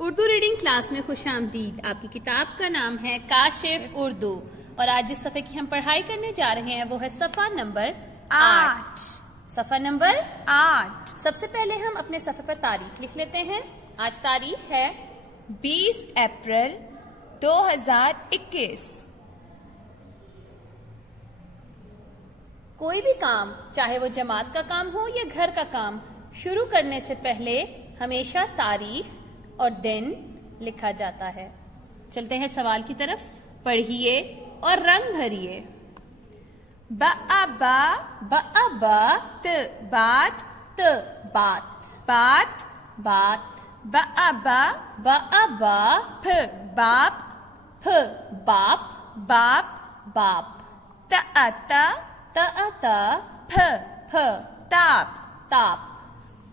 Urdu reading class میں خوش آمدید۔ آپ کی کتاب کا نام ہے کاشف اردو اور آج جس صفحے کی ہم پڑھائی کرنے جا رہے ہیں وہ ہے صفحہ نمبر 8۔ صفحہ نمبر 8۔ سب سے پہلے ہم اپنے صفحے پر تاریخ لکھ لیتے ہیں۔ آج تاریخ ہے 20 اپریل 2021۔ کوئی بھی کام چاہے وہ جماعت کا کام ہو یا گھر کا کام شروع کرنے سے پہلے ہمیشہ تاریخ اور دن لکھا جاتا ہے۔ چلتے ہیں سوال کی طرف، پڑھیے اور رنگ بھریے۔ با با ت بات ت بات بات بات با پ باپ پ باپ باپ باپ تا پ تاپ تاپ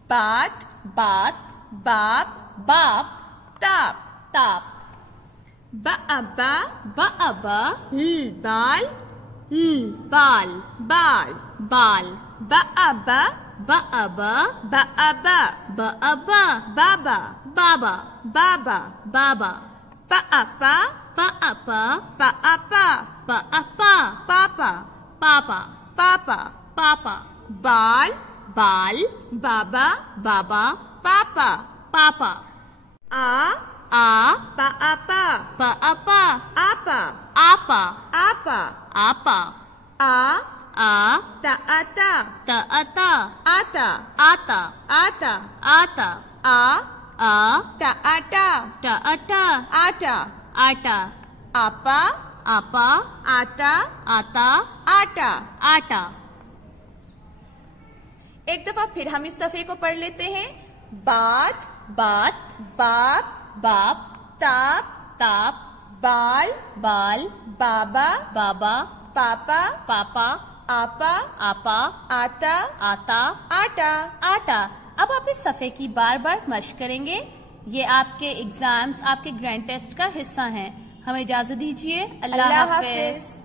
بات بات باپ باپ تاپ تاپ با بال بال بال بال با بابا بابا بابا بابا بابا پاپا پاپا پاپا پاپا پاپا پاپا پاپا بال بال بابا بابا پاپا پاپا آ پاپا پاپا آپا آپا آپا آپا آ تا آتا آتا آتا آتا آتا آتا آ تا آٹا آٹا آٹا آٹا آپا آپا آتا آتا آٹا آٹا۔ ایک دفعہ پھر ہم اس صفحے کو پڑھ لیتے ہیں۔ بات بات باپ باپ تاپ تاپ بال بال بابا بابا پاپا پاپا آپا آپا آتا آتا آٹا آٹا۔ اب آپ اس صفحے کی بار بار مشق کریں گے، یہ آپ کے ایگزامز، آپ کے گرینڈ ٹیسٹ کا حصہ ہیں۔ ہمیں اجازت دیجیے، اللہ حافظ۔